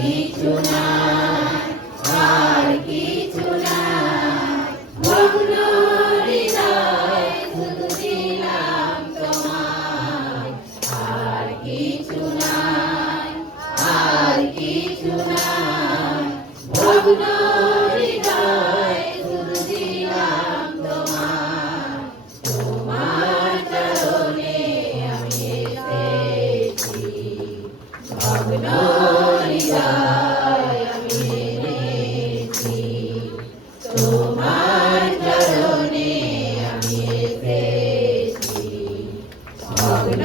কিছু নাই, আর কিছু নাই, ভগ্ন হৃদয় শুধু দিলাম তোমায়। আর কিছু নাই, আর কিছু নাই, ভগ্ন হৃদয় শুধু দিলাম তোমায়। তোমার চরণে আমি এসেছি, ভগ্ন হৃদয় আমি এনেছি। তোমার চরণে আমি এসেছি, ভগ্ন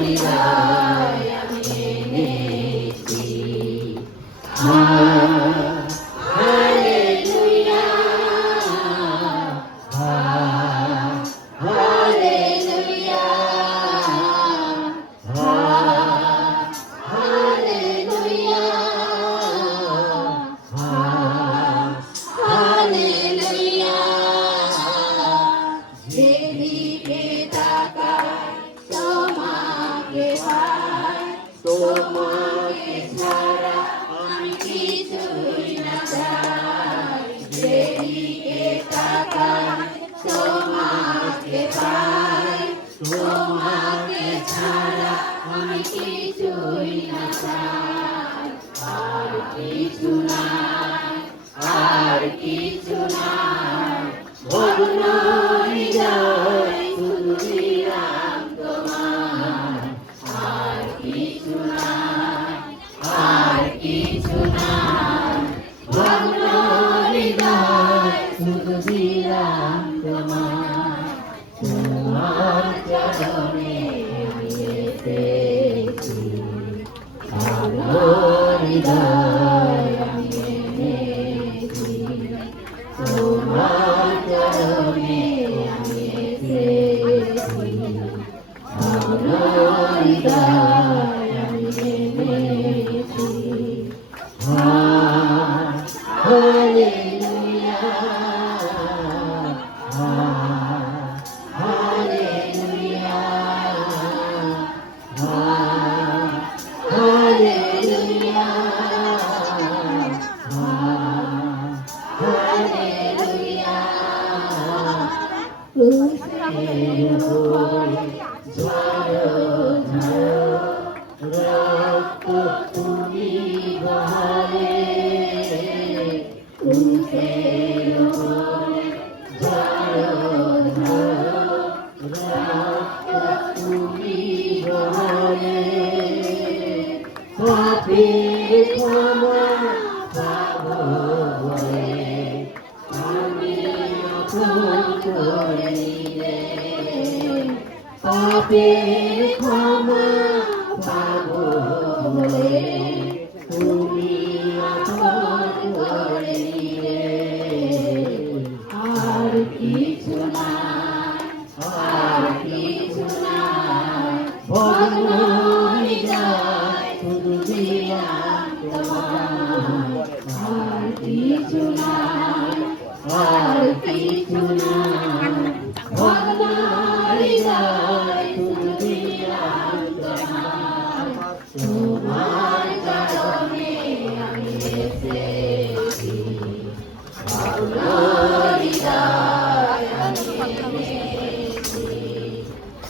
হৃদয় আমি এনেছি। Hallelujah, hallelujah, hallelujah, hallelujah. যেদিকে তাকাই তোমাকে পাই, তোমাকে ছাড়া আমি কিছুই না চাই। যেদিকে তাকাই তোমাকে পাই, তোমাকে ছাড়া আমি কিছুই না চাই। আর কিছু নাই, আর কিছু নাই, ভগ্ন হৃদয় শুধু দিলাম তোমায়। আর কিছু নাই, আর কিছু নাই, ভগ্ন হৃদয় শুধু দিলাম তোমায়। তোমার চরণে আমি এসেছি, ভগ্ন হৃদয় আমি এনেছি। তোমার চরণে আমি এসেছি, ভগ্ন হৃদয় আমি এনেছি। Hallelujah, hallelujah, hallelujah, hallelujah. ক্রুশের উপরে ঝাড়ো ঝাড়ো রক্ত তুমি বহালে। ক্রুশের উপরে ঝাড়ো ঝাড়ো রক্ত তুমি বহালে। পাপের ক্ষমা পাবো বলে আমি আপন করে নিলে। পাপের ক্ষমা পাবো বলে তুমি আপন করে নিলে। আর কিছু নাই, আর কিছু নাই, ভগ্ন হৃদয় শুধু দিলাম তোমায়। আর কিছু নাই, আর কিছু নাই, ভগ্ন হৃদয় শুধু দিলাম তোমায়। তোমার চরণে আমি এসেছি, ভগ্ন হৃদয় আমি এনেছি।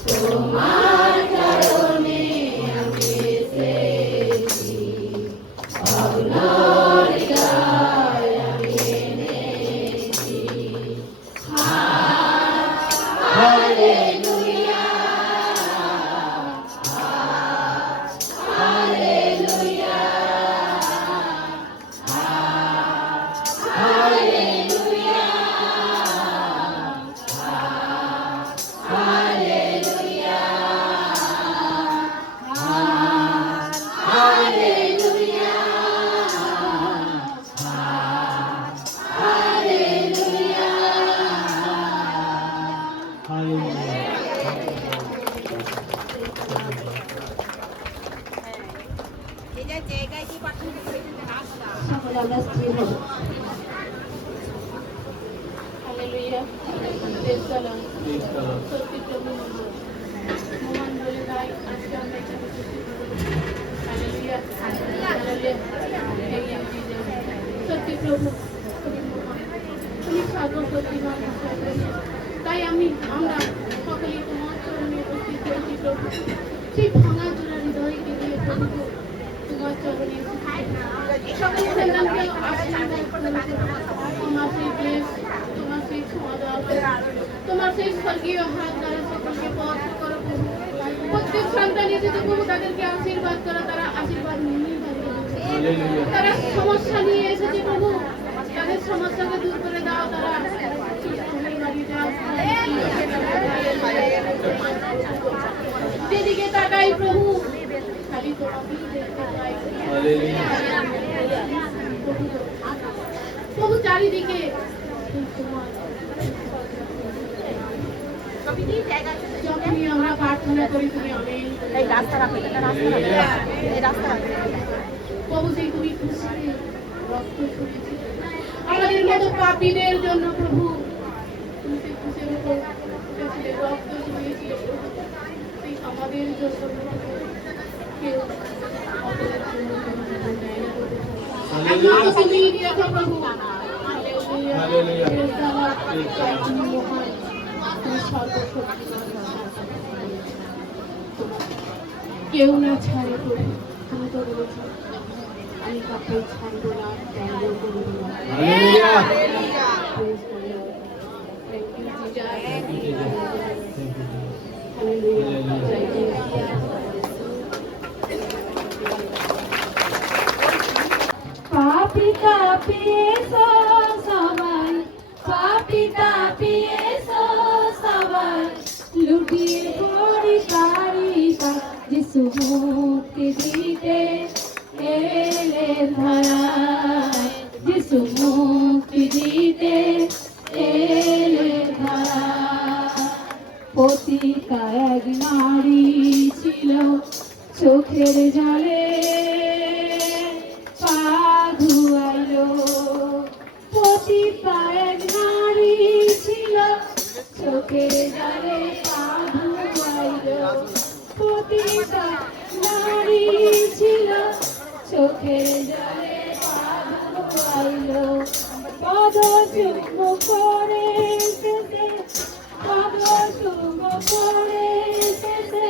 তোমার চরণে আমি এসেছি, ভগ্ন হৃদয় আমি এনেছি। Hallelujah, hallelujah, hallelujah, hallelujah, hallelujah, Hallelujah. Praise the Lord. সত্যি প্রভু মহান বলে ভাই আজকে আমরা এখানে উপস্থিত হয়েছি। Hallelujah. Hallelujah. প্রভু, তুমি মহান, তুমি সর্বশক্তিমান ঈশ্বর প্রভু। তাই আমরা সকলেই তোমার চরণে উপস্থিত হয়েছি প্রভু। সেই ভাঙা চোরা হৃদয়কে নিয়ে প্রভু তোমার চরণে সকল সন্তানকে আশীর্বাদ করো। তোমার সেই প্লেস, তোমার সেই ছোঁয়া দাও, তোমার সেই স্বর্গীয় হাত দ্বারা সকলকে স্পর্শ করো প্রভু। প্রত্যেক সন্তান এসেছে প্রভু, তাদেরকে আশীর্বাদ করো, তারা আশীর্বাদ নিয়েই দাঁড়িয়ে আছে। তারা সমস্যা নিয়ে এসেছে প্রভু, তাদের সমস্যাকে দূর করে দাও, তারা সুস্থ হয়ে বাড়ি যাও। যেদিকে তাকাই প্রভু, খালি তোমাকেই দেখতে পাই প্রভু। চারিদিকে যখনই আমরা প্রার্থনা করি তুমি আমেন। প্রভু সেই তুমি খুশি রক্ত ছুঁয়েছি আমাদের মতো পাপীদের জন্য প্রভু। তুমি সেই খুশির উপর ফুটেছিলে, রক্ত ছুঁয়েছিলে প্রভু, সেই আমাদের জন্য কেউ অপরের জন্য কোনো দেয় না প্রভু। একমাত্র তুমিই দিয়েছো প্রভু। Hallelujah, praise the Lord. তুমি মহান, তুমি সর্বশক্তিমান। কেউ না ছাড়ে প্রভু, তুমি তো বলেছো আমি কাউকে ছাড়বো না, ত্যাগ করবো না। Hallelujah. Praise the Lord. Thank you, Jesus. Thank you, Jesus. Hallelujah. Hallelujah. Thank you, Jesus. পাপি তাপি এসো সবাই, পাপি তাপি এসো সবাই, লুটিয়ে পড়ি তারিকা যিশু মুক্তি দিতে এলেন ধরায়, যিশু মুক্তি দিতে এলেন ধরায়। পতিতা এক নারী ছিল চোখের জলে পা ধুয়াইলো, পতিতা এক নারী ছিল চোখের জলে পা ধুয়াইলো, পতিতা নারী ছিল চোখের জলে পা ধুয়াইলো। পদ চুম্ব করে শেষে, পদ চুম্ব করে শেষে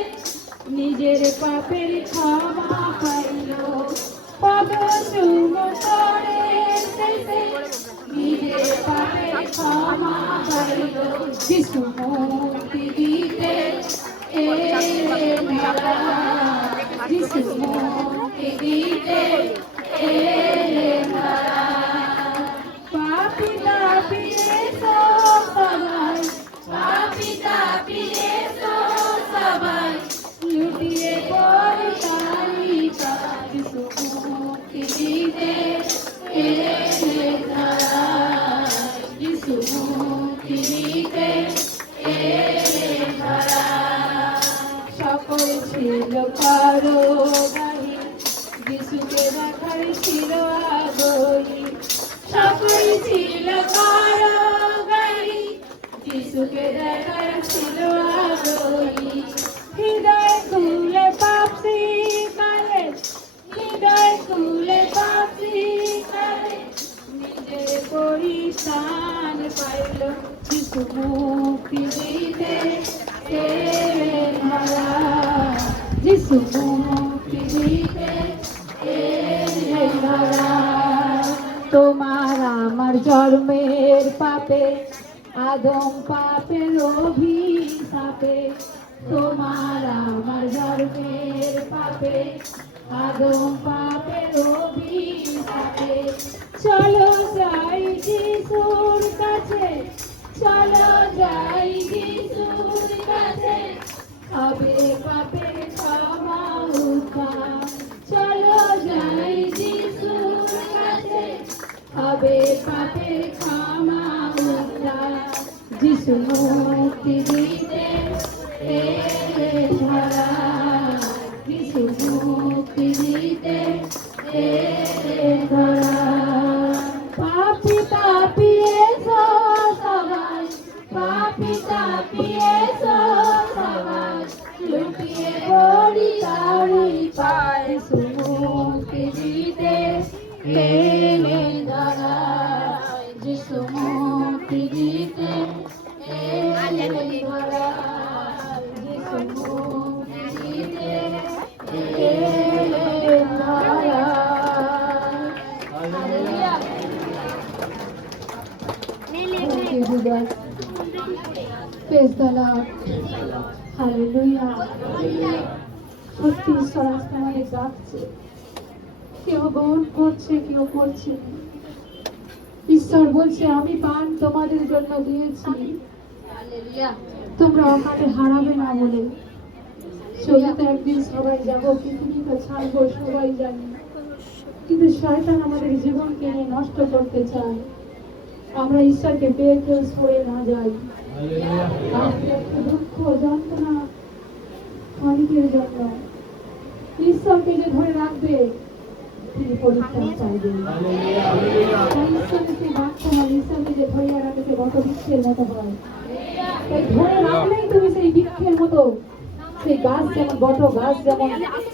নিজের পাপের ক্ষমা পাইলো, পদ চুম্ব করে শেষে নিজের পাপের ক্ষমা পাইলো। যিশু মুক্তি দিতে এলেন ধরায়, যিশু মুক্তি দিতে এলেন ধরায়। পাপি তাপি এসো সবাই, পাপি তাপি এসো সবাই, লুটিয়ে পড়ি তারিকা যিশু মুক্তি দিতে এলেন ধরায়, যিশু মুক্তি দিতে এলেন ধরায়। সকল ছিল কারো গাহি, যিশুকে দেখার ছিল আগ্রহী, সকল ছিল কারো গাহি, যিশুকে দেখার ছিল আগ্রহী। হৃদয় খুলে পাপি কালে, হৃদয় খুলে পাপি কালে নিজের পরিত্রাণ পাইল, যিশু মুক্তি দিতে এলেন ধরায়, যিশু মুক্তি দিতে এলেন ধরায়। তোমার আমার জন্মের পাপে, আদম পাপের অভিশাপে, তোমার আমার জন্মের পাপে, আদম পাপের অভিশাপে। চলো যাই যিশুর কাছে, চলো যাই যিশুর কাছে, হবে পাপের ক্ষমা উদ্ধার। চলো যাই যিশুর কাছে, হবে পাপের ক্ষমা উদ্ধার। যিশু মুক্তি দিতে এলেন ধরায়, যিশু মুক্তি দিতে এলেন ধরায়। পাপি তাপি এসো সবাই, পাপি তাপি এসো সবাই, লুটিয়ে পড়ি তারিকা যিশু মুক্তি দিতে এলেন ধরায়। Praise the Lord. Hallelujah. সত্যি ঈশ্বর আজকে আমাদের ডাকছে, কেউ গ্রহণ করছে, কেউ করছে না। ঈশ্বর বলছে আমি পান তোমাদের জন্য দিয়েছি, তোমরা ওখানে হারাবে না বলে। সোজা তো একদিন সবাই যাবো, পৃথিবী তো ছাড়বো, সবাই জানি। কিন্তু শয়তান আমাদের জীবনকে নিয়ে নষ্ট করতে চায়। আমরা ঈশ্বরকে পেয়ে কেউ সরে না যাই। আজকে একটু দুঃখ যন্ত্রণা ক্ষণিকের জন্য, ঈশ্বরকে যে ধরে রাখবে তিনি পরিত্রাণ চাইবেন। তাই ঈশ্বরের সেই বাক্য হয়, ঈশ্বরকে যে ধরে রাখে সে বট বৃক্ষের মতো হয়। তাই ধরে রাখলেই তুমি সেই বৃক্ষের মতো, সেই গাছ যেমন বট গাছ যেমন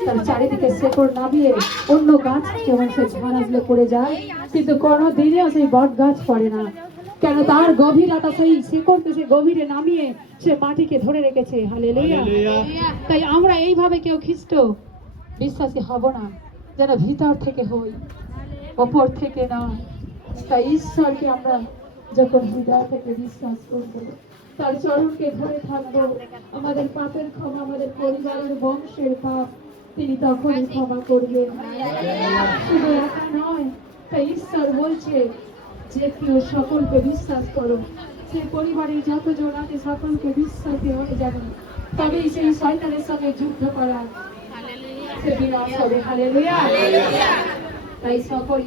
তার চারিদিকে শেকড় নামিয়ে অন্য গাছ যেমন সে ঝাড়াজলে পড়ে যায়, কিন্তু কোনোদিনও সেই বট গাছ পড়ে না। কেন? তার গভীরতা, সেই শেকড়কে সে গভীরে নামিয়ে সে মাটিকে ধরে রেখেছে। হালেলুয়া। তাই আমরা এইভাবে কেউ খ্রিস্ট বিশ্বাসী হব না, যেন ভিতর থেকে হই, অপর থেকে না। তাই ঈশ্বরকে আমরা যখন হৃদয় থেকে বিশ্বাস করবো, তার চরণকে ধরে থাকবো, আমাদের পাপের ক্ষমা, আমাদের পরিবারের বংশের পাপ তিনি তখনই ক্ষমা করবেন। শুধু একা নয়, তাই ঈশ্বর বলছে যে কেউ সকলকে বিশ্বাস করো, সেই পরিবারের যতজন আছে সকলকে বিশ্বাসী হয়ে যাবে, তবেই সেই শয়তানের সঙ্গে যুদ্ধ করা সে বিনাশ হবে। হালেলুয়া। তাই সকল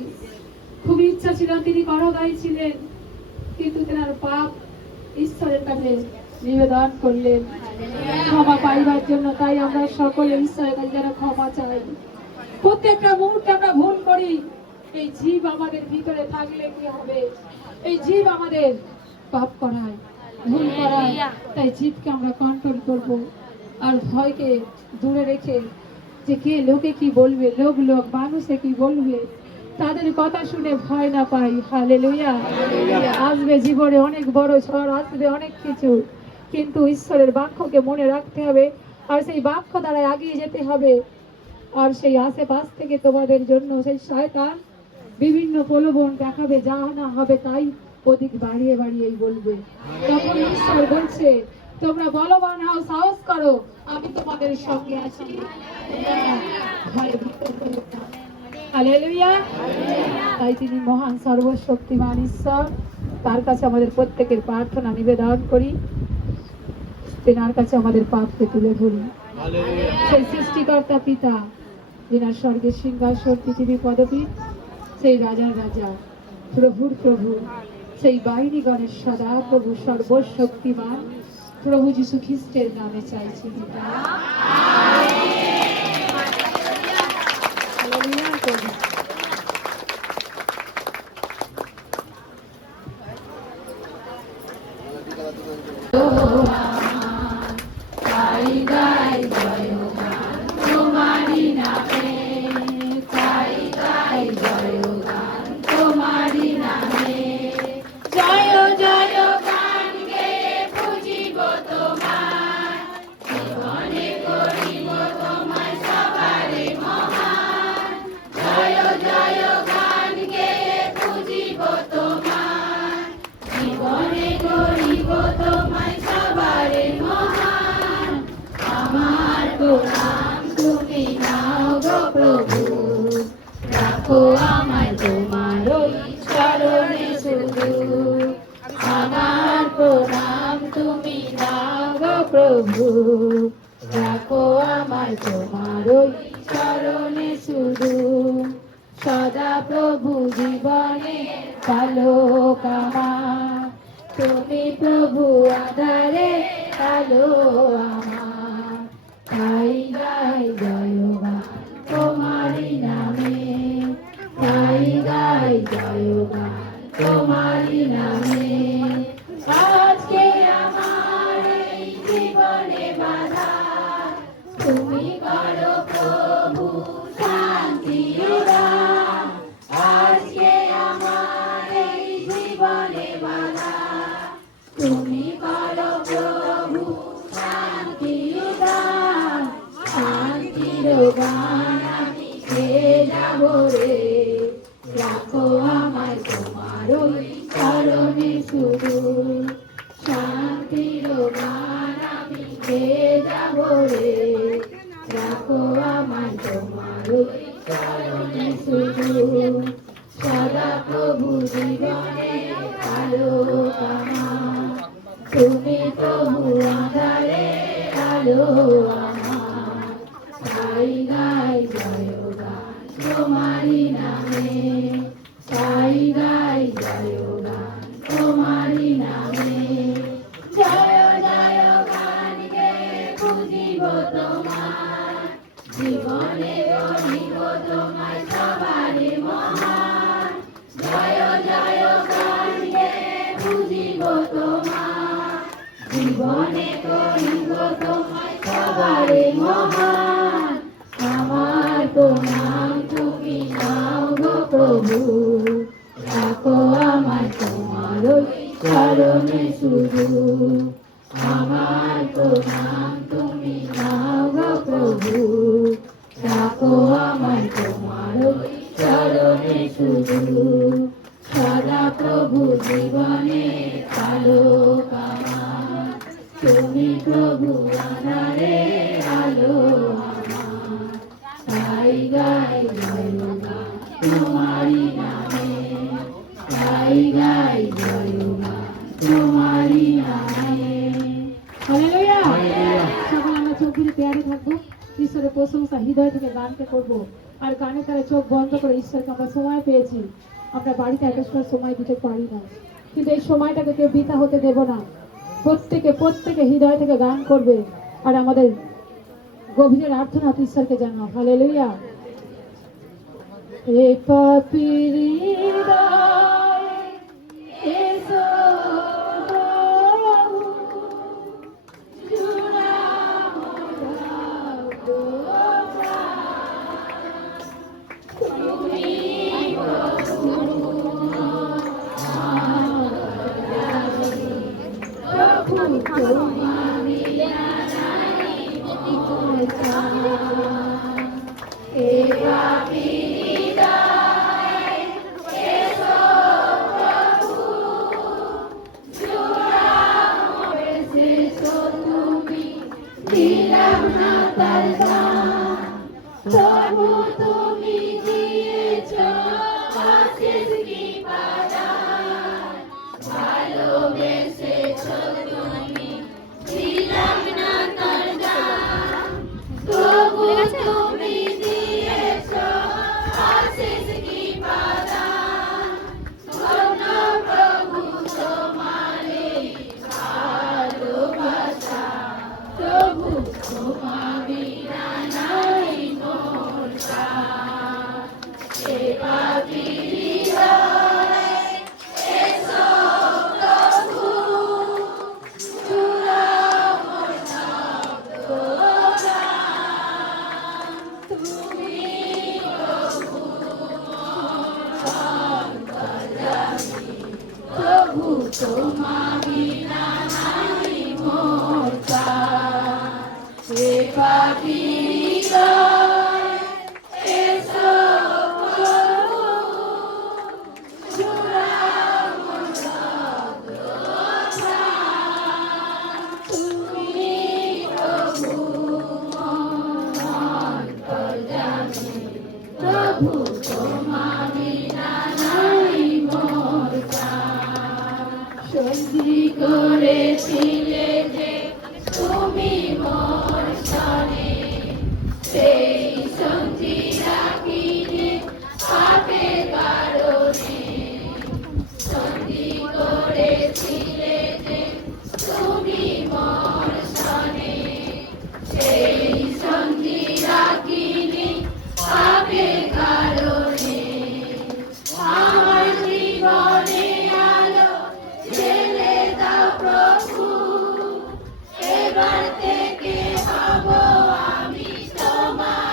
খুবই ইচ্ছা ছিল, তিনি করদায়ী ছিলেন, কিন্তু তেনার পাপ ঈশ্বরের কাছে নিবেদন করলেন ক্ষমা পাইবার জন্য। তাই আমরা সকলে ঈশ্বরের কাছে যেন ক্ষমা চাই। প্রত্যেকটা মুহূর্তে আমরা ভুল করি। এই জীব আমাদের ভিতরে থাকলে কি হবে? এই জীব আমাদের পাপ করায়, ভুল করায়। তাই জীবকে আমরা কন্ট্রোল করব, আর ভয়কে দূরে রেখে যে কে লোকে কি বলবে, লোক মানুষে কি বলবে, তাদের কথা শুনে ভয় না পাই। হালেলুয়া। আসবে জীবনে অনেক বড় ঝড়, আসবে অনেক কিছু, কিন্তু ঈশ্বরের বাক্যকে মনে রাখতে হবে, আর সেই বাক্য দ্বারা এগিয়ে যেতে হবে। আর সেই আশেপাশ থেকে তোমাদের জন্য সেই শয়তান বিভিন্ন প্রলোভন দেখাবে, যা না হবে তাই অধিক বাড়িয়ে বাড়িয়েই বলবে। তখন ঈশ্বর বলছে তোমরা বলবান হও, সাহস করো, আমি তোমাদের সঙ্গে আছি। ভয়ে ভীত হয়ো না। হালেলুয়া। তাই তিনি মহান সর্বশক্তিমান ঈশ্বর, তার কাছে আমাদের প্রত্যেকের প্রার্থনা নিবেদন করি, তেনার কাছে আমাদের পাপকে তুলে ধরি। সেই সৃষ্টিকর্তা পিতা, যিনার স্বর্গের সিংহাসন পৃথিবী পদপীঠ, সেই রাজার রাজা, প্রভুর প্রভু, সেই বাহিনীগণের সদা প্রভু সর্বশক্তিমান প্রভু যীশু খ্রিস্টের নামে চাইছি পিতা। হালেলুয়া করি। তুমি নাও গো প্রভু, রাখো আমায় তোমার চরণে শুধু। আমার প্রণাম তুমি নাও গো প্রভু, রাখো আমায় তোমার চরণে শুধু। সদা প্রভু জীবনে ভালো কামার, তুমি প্রভু আধারে ভালো আমার। তাই গাই জয়গান তোমারি নামে, তাই গাই জয়গান তোমারি নামে। আজকে আমার এই জীবনে বাধা, তুমি করো প্রভু শান্তি উদার। আজকে আমার এই জীবনে বাধা, তুমি করো প্রভু শান্তি উদার। শান্তির গান আমি গেয়ে যাব রে, রাখো আমায় তোমার চরণে শুধু। শান্তি শান্তির গান আমি গেয়ে যাব রে, রাখো আমায় তোমার ওই চরণে শুধু, সদা প্রভু জীবনে আলো আমার, তুমি প্রভু আঁধারে আলো আমার, গাই গাই জয় গান তোমারি নামে, গাই গাই জয় গান তোমারি নামে, জয় জয় গান গে বুঝিব তোমার, জীবনে গরিব তোমায় সবারে মহান, জয় জয় গান গে বুঝিব তোমার, জীবনে গরিব তোমায় সবারে মহান, আমার তো নাম তুমি নাও গো প্রভু, রাখো আমায় তোমার ওই চরণে শুধু, আমার তো নাম তুমি নাও গো প্রভু, রাখো আমায় তোমার ওই চরণে শুধু, সদা প্রভু জীবনে আলো আমার, তুমি প্রভু আধারে আলো আমার, গাই গাই জয় গান তোমারি নামে, গাই গাই জয় গান তোমারি নামে। হালেলুয়া। সবাই আমরা চোখ বুজে তৈরি থাকবো, ঈশ্বরের প্রশংসা হৃদয় থেকে গানকে করবো, আর গানে তারা চোখ বন্ধ করে ঈশ্বরকে আমরা সময় পেয়েছি, আমরা বাড়িতে এত সময় দিতে পারি না, কিন্তু এই সময়টাকে কেউ বৃথা হতে দেব না, প্রত্যেকে হৃদয় থেকে গান করবে, আর আমাদের গভীরের আর্থনাদ ঈশ্বরকে জানাও। হালেলুয়া। এ পাপীর হৃদয় এসো প্রভু, জুড়াও রাখো প্রাণ, তুমি প্রভু তোমারি নামে, এ পাপীর হৃদয় এসো প্রভু, জুড়াও এসেছো তুমি, দিলাম না তার দাম, তবু তুমি দিয়েছো আশিস কৃপা দান, ভালোবেসেছো তুমি, দিলাম না তার দাম, তবু তুমি দিয়েছো আশিস কৃপা দান, ধন্য প্রভু তোমার এই ভালোবাসা, প্রভু তোমার বিনা নাই মোর প্রাণ, এ পাপীর হৃদয় এসো প্রভু, জুড়াও মোর প্রাণ, তুমি প্রভু অন্তর্যামী, প্রভু তোমার বিনা নাই মোর প্রাণ, এ পাপীর হৃদয় এসো প্রভু, জুড়াও মোর প্রাণ, তুমি প্রভু অন্তর্যামী, প্রভু তোমার বিনা নাই মোর প্রাণ, সন্ধি করেছিলে যে তুমি মোর সনে, সেই সন্ধি রাখিনি পাপের কারণে, সন্ধি করেছিলে যে তুমি মোর সনে, সেই সন্ধি রাখিনি পাপের কারণে, আমার জীবনে আলো জ্বেলে দাও প্রভু, এবার থেকে হব আমি তোমার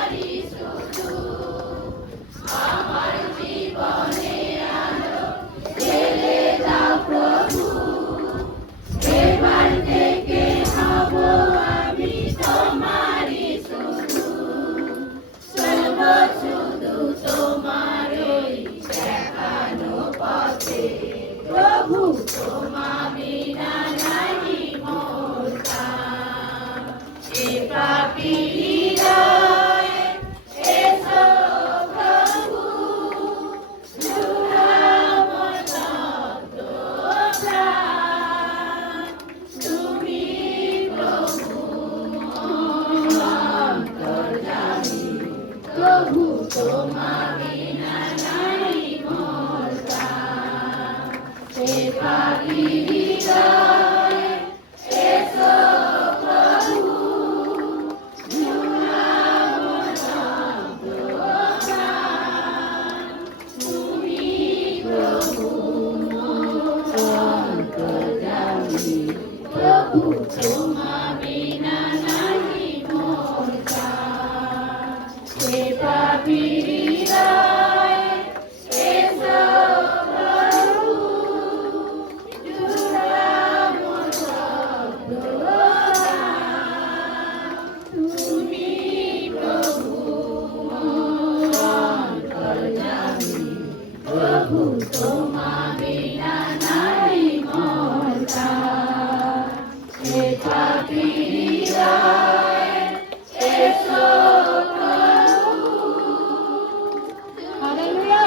হালেলুয়া।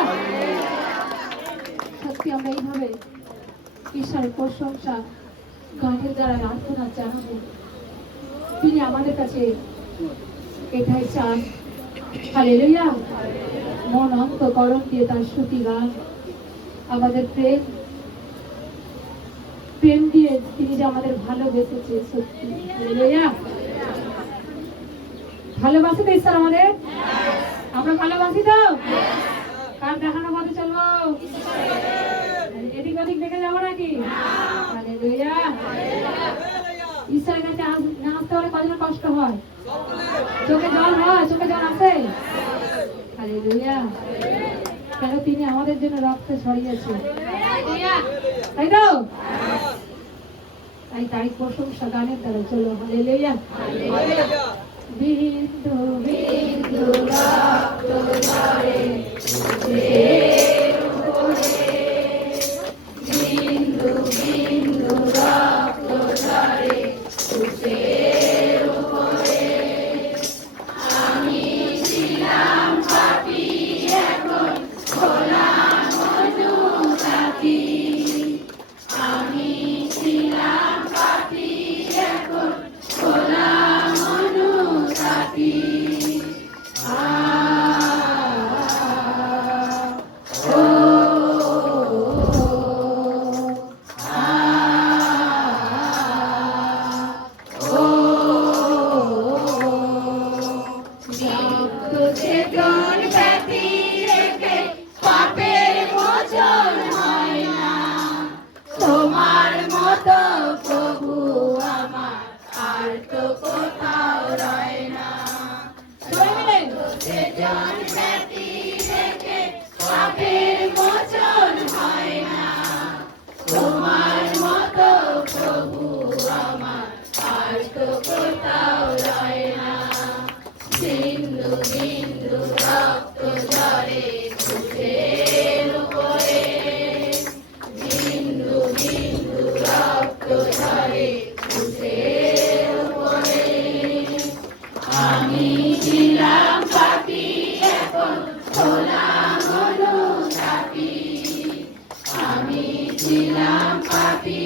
সত্যি আমরা এইভাবে ঈশ্বরের প্রশংসা গানের দ্বারা আরাধনা জানাবো। তিনি আমাদের কাছে এটাই চান। হালেলুয়া। মন অন্তঃকরণ দিয়ে তার স্তুতি গান, আমাদের প্রেম প্রেম দিয়ে তিনি যে আমাদের ভালোবেসেছে, সত্যি হালেলুয়া। ভালোবাসি তো ঈশ্বর আমাদের? আমরা ভালোবাসি তো? কার দেখানো পথে চলবো? এদিক ওদিক দেখে যাবো নাকি? হালেলুয়া। ঈশ্বরের কাছে না আসতে হলে কতজন কষ্ট হয়? চোখে জল হয়, চোখে জল আসে। হালেলুয়া। কেন তিনি আমাদের জন্য রক্ত ছড়িয়েছে, তাই তো? তাই প্রশংসা গানের দ্বারা চলো। হালেলুয়া। বিন্দু বিন্দু রক্ত ঝরে বিন্দু বিন্দু রক্ত ঝরে ক্রুশের উপরে। আমি ছিলাম পাপী, এখন হলাম অনুতাপী। আমি ছিলাম পাপী, এখন হলাম অনুতাপী। তোমার মতো প্রভু আমার আর তো কোথাও রয় না। জন ব্যতি রেখে পাপের মোচন হয় না। তোমার মতো প্রভু আমার আর তো কোথাও রয় না। বিন্দু বিন্দু রক্ত ঝরে ক্রুশের উপরে। বিন্দু বিন্দু রক্ত ঝরে ক্রুশের উপরে। আমি ছিলাম পাপী, এখন হলাম অনুতাপী। আমি ছিলাম পাপী,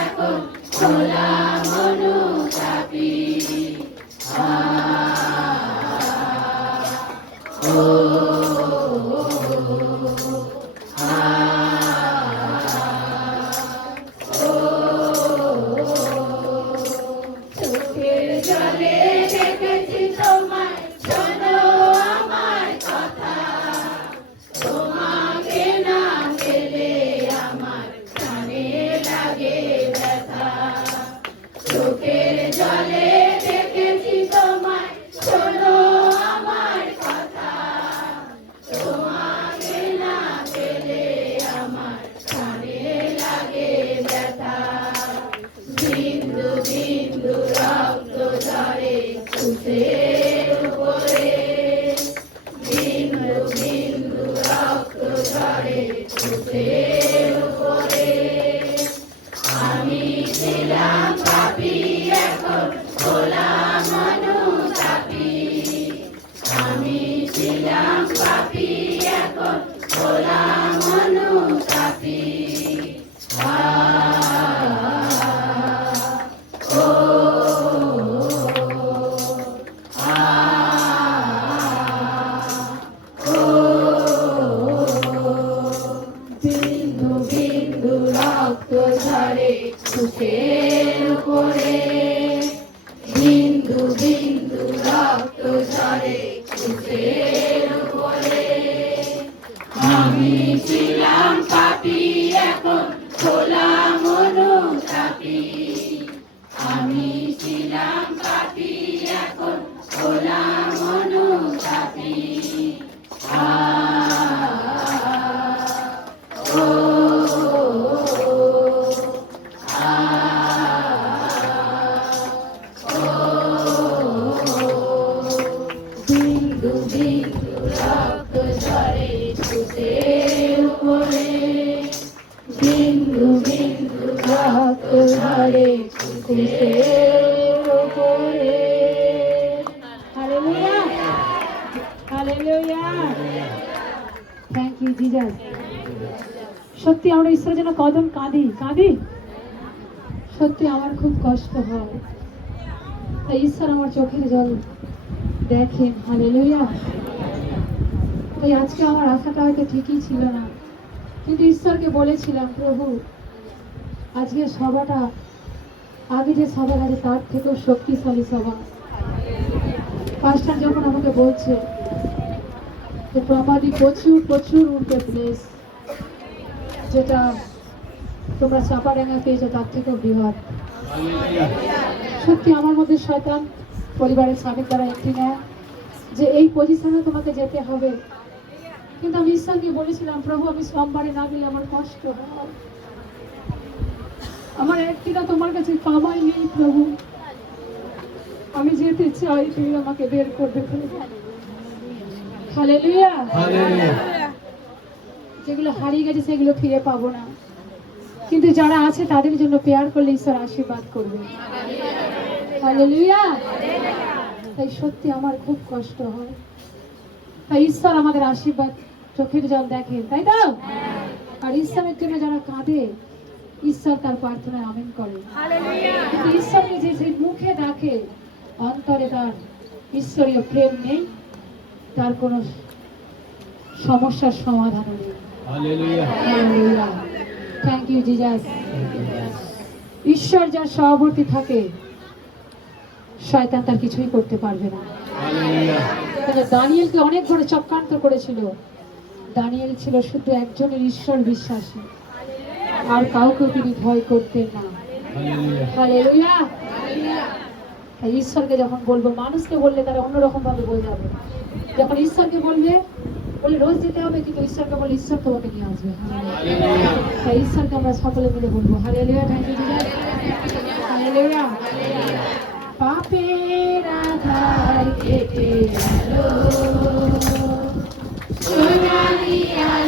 এখন হলাম অনুতাপী। চোখের জলে দেখেছি তোমায়, শোনো আমার কথা। তোমাকে না পেলে আমার প্রাণে লাগে ব্যথা। চোখের জলে দেখেছি তোমায়, শোনো আমার কথা। তোমাকে না পেলে আমার প্রাণে লাগে ব্যথা। বিন্দু বিন্দু রক্ত ঝরে ক্রুশের উপরে। বিন্দু বিন্দু রক্ত ঝরে ক্রুশের উপরে। আমি ছিলাম পাপী, এখন হলাম অনুতাপী। আমি ছিলাম পাপী, এখন হলাম অনুতাপী। বিন্দু বিন্দু রক্ত আমি ছিলাম পাপী, এখন হলাম অনুতাপী। আমি ছিলাম পাপী, এখন হলাম অনুতাপী। আ ও আ বিন্দু বিন্দু রক্ত ঝরে ক্রুশের উপরে, বিন্দু বিন্দু রক্ত ঝরে ক্রুশের উপরে। Hallelujah, hallelujah, thank you Jesus. সত্যি আমরা ঈশ্বরের জন্য কদম কাঁদি কাঁদি, সত্যি আমার খুব কষ্ট হয়, তাই ঈশ্বর আমার চোখের জল দেখেন। হালেলুয়া। তাই আজকে আমার আশাটা হয়তো ঠিকই ছিল না, কিন্তু ঈশ্বরকে বলেছিলাম, প্রভু আজকে সভাটা আগে যে সভা আছে তার থেকেও শক্তিশালী সভা। পাস্টার যখন আমাকে বলছে যে প্রমাদি প্রচুর প্রচুর উঠবে প্লেস, যেটা তোমরা চাপাডাঙ্গা পেয়েছো তার থেকেও বৃহৎ। সত্যি আমার মধ্যে শয়তান পরিবারের স্বামীর দ্বারা একটি নেয় যে এই পজিশনে তোমাকে যেতে হবে, কিন্তু আমি ঈশ্বরকে বলেছিলাম, প্রভু আমি সোমবারে না গেলে আমার কষ্ট হয়, আমার একটিটা তোমার কাছে কামাই নেই প্রভু, আমি যেতে চাই, তুমি আমাকে বের করবে প্রভু। হালেলুয়া। যেগুলো হারিয়ে গেছে সেগুলো ফিরে পাবো না, কিন্তু যারা আছে তাদের জন্য প্রেয়ার করলে ঈশ্বর আশীর্বাদ করবে। হালেলুয়া। তাই সত্যি আমার খুব কষ্ট হয়, তাই ঈশ্বর আমাদের আশীর্বাদ চোখের জল দেখেন, তাই তো? আর ঈশ্বরের জন্য যারা কাঁদে ঈশ্বর তার প্রার্থনায় আমিন করে। কিন্তু ঈশ্বরকে যে সেই মুখে ডাকে অন্তরে তার ঈশ্বরীয় প্রেম নেই, তার কোনো সমস্যার সমাধান নেই। Hallelujah, thank you Jesus. ঈশ্বর যার সহবর্তী থাকে শয়তান তার কিছুই করতে পারবে না। দানিয়েলকে অনেক বড় চক্রান্ত করেছিল, দানিয়েল ছিল শুধু একজনের ঈশ্বর বিশ্বাসী, আর কাউকে তিনি ভয় করতেন না। হালেলুয়া। তাই ঈশ্বরকে যখন বলবো, মানুষকে বললে তারা অন্যরকম ভাবে বোঝাবে, যখন ঈশ্বরকে বলবে বলে রোজ যেতে হবে, কিন্তু ঈশ্বরকে বলে ঈশ্বর তোমাকে নিয়ে আসবে। তাই ঈশ্বরকে আমরা সকলে মিলে বলবো hallelujah, thank you Jesus. Hallelujah. পাপের আধার কেটে গেল, সোনালি আলো